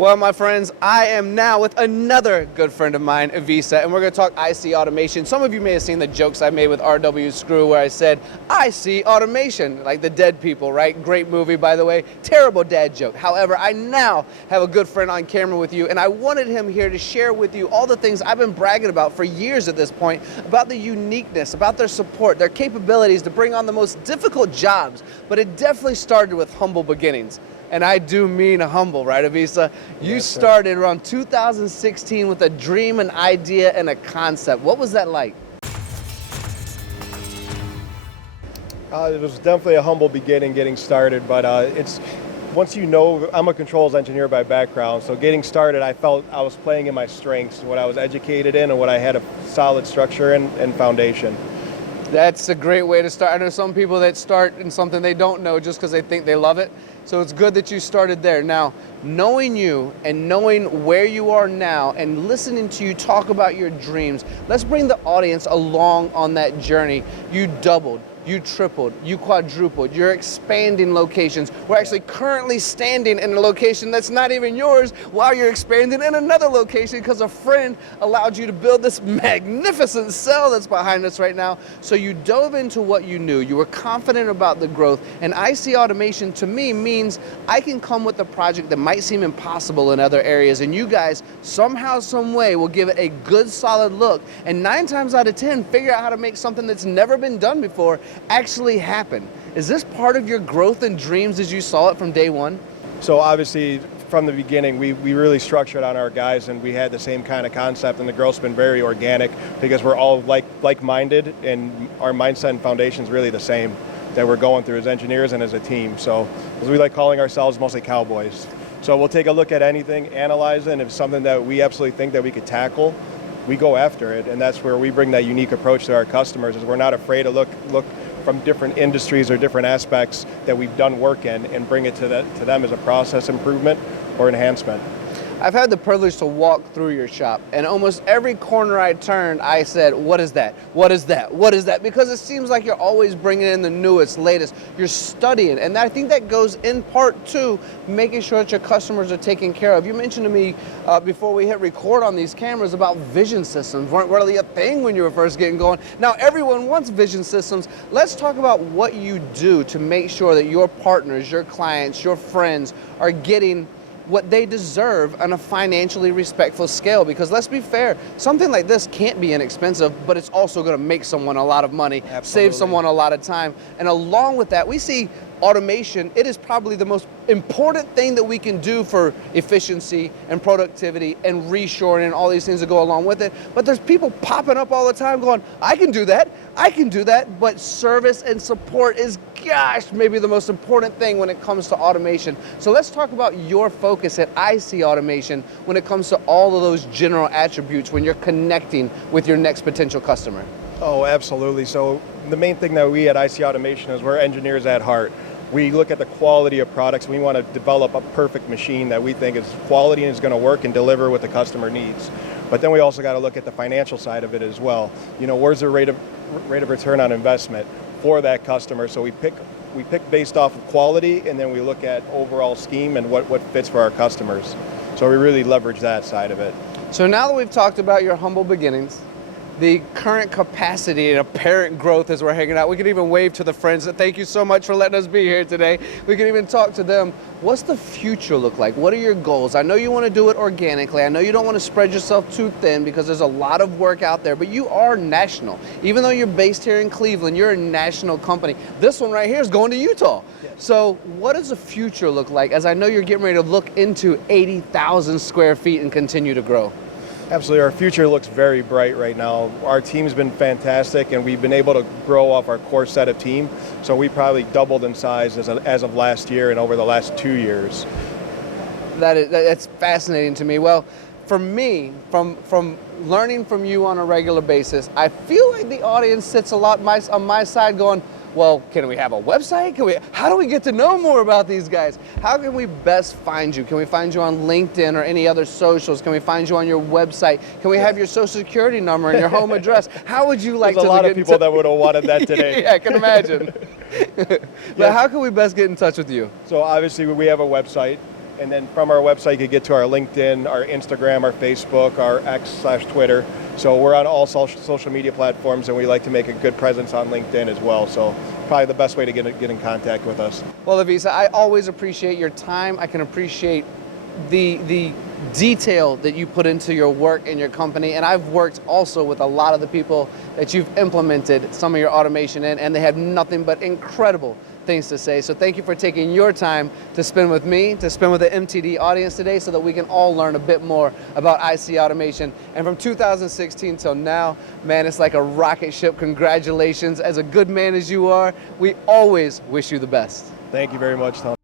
Well, my friends, I am now with another good friend of mine, Ivica, and we're going to talk IC automation. Some of you may have seen the jokes I made with RW Screw where I said, IC automation, like the dead people, right? Great movie, by the way. Terrible dad joke. However, I now have a good friend on camera with you, and I wanted him here to share with you all the things I've been bragging about for years at this point, about the uniqueness, about their support, their capabilities to bring on the most difficult jobs. But it definitely started with humble beginnings. And I do mean humble, right, Ivica? You started around 2016 with a dream, an idea, and a concept. What was that like? It was definitely a humble beginning getting started, but once you know, I'm a controls engineer by background, so getting started, I felt I was playing in my strengths, what I was educated in and what I had a solid structure and foundation. That's a great way to start. I know some people that start in something they don't know just because they think they love it. So it's good that you started there. Now, knowing you and knowing where you are now and listening to you talk about your dreams, let's bring the audience along on that journey. You doubled. You tripled, you quadrupled, you're expanding locations. We're actually currently standing in a location that's not even yours while you're expanding in another location because a friend allowed you to build this magnificent cell that's behind us right now. So you dove into what you knew, you were confident about the growth, and IC automation to me means I can come with a project that might seem impossible in other areas, and you guys somehow, some way will give it a good solid look, and 9 times out of 10 figure out how to make something that's never been done before actually happen. Is this part of your growth and dreams as you saw it from day one? So obviously, from the beginning, we really structured on our guys, and we had the same kind of concept, and the growth's been very organic because we're all like-minded, and our mindset and foundation is really the same that we're going through as engineers and as a team. So as we like calling ourselves, mostly cowboys. So we'll take a look at anything, analyze it, and if it's something that we absolutely think that we could tackle, we go after it, and that's where we bring that unique approach to our customers, is we're not afraid to look from different industries or different aspects that we've done work in and bring it to them as a process improvement or enhancement. I've had the privilege to walk through your shop, and almost every corner I turned, I said, what is that? What is that? What is that? Because it seems like you're always bringing in the newest, latest. You're studying, and I think that goes in part to making sure that your customers are taken care of. You mentioned to me before we hit record on these cameras about vision systems. Weren't really a thing when you were first getting going. Now everyone wants vision systems. Let's talk about what you do to make sure that your partners, your clients, your friends are getting what they deserve on a financially respectful scale, because let's be fair, something like this can't be inexpensive, but it's also going to make someone a lot of money, save someone a lot of time. And along with that, we see automation, it is probably the most important thing that we can do for efficiency and productivity and reshoring and all these things that go along with it. But there's people popping up all the time going, I can do that, but service and support is, gosh, maybe the most important thing when it comes to automation. So let's talk about your focus at IC Automation when it comes to all of those general attributes when you're connecting with your next potential customer. Oh, absolutely. So the main thing that we at IC Automation is we're engineers at heart. We look at the quality of products. We want to develop a perfect machine that we think is quality and is going to work and deliver what the customer needs. But then we also got to look at the financial side of it as well. You know, where's the rate of return on investment for that customer? So we pick based off of quality, and then we look at overall scheme and what fits for our customers. So we really leverage that side of it. So now that we've talked about your humble beginnings, the current capacity and apparent growth as we're hanging out. We can even wave to the friends. Thank you so much for letting us be here today. We can even talk to them. What's the future look like? What are your goals? I know you want to do it organically. I know you don't want to spread yourself too thin because there's a lot of work out there, but you are national. Even though you're based here in Cleveland, you're a national company. This one right here is going to Utah. Yes. So what does the future look like, as I know you're getting ready to look into 80,000 square feet and continue to grow? Absolutely, our future looks very bright right now. Our team's been fantastic, and we've been able to grow off our core set of team. So we probably doubled in size as of last year and over the last 2 years. That's fascinating to me. Well, for me, from learning from you on a regular basis, I feel like the audience sits a lot on my side going, well, can we have a website? How do we get to know more about these guys? How can we best find you? Can we find you on LinkedIn or any other socials? Can we find you on your website? Can we have your social security number and your home address? How would you like There's to a lot of people that would have wanted that today. Yeah, I can imagine. But how can we best get in touch with you? So obviously we have a website, And then from our website, you can get to our LinkedIn, our Instagram, our Facebook, our X/Twitter. So we're on all social media platforms, and we like to make a good presence on LinkedIn as well. So probably the best way to get in contact with us. Well, Ivica, I always appreciate your time. I can appreciate the detail that you put into your work and your company. And I've worked also with a lot of the people that you've implemented some of your automation in, and they have nothing but incredible things to say. So thank you for taking your time to spend with me, to spend with the MTD audience today, so that we can all learn a bit more about IC automation. And from 2016 till now, man, it's like a rocket ship. Congratulations. As a good man as you are, we always wish you the best. Thank you very much, Tom.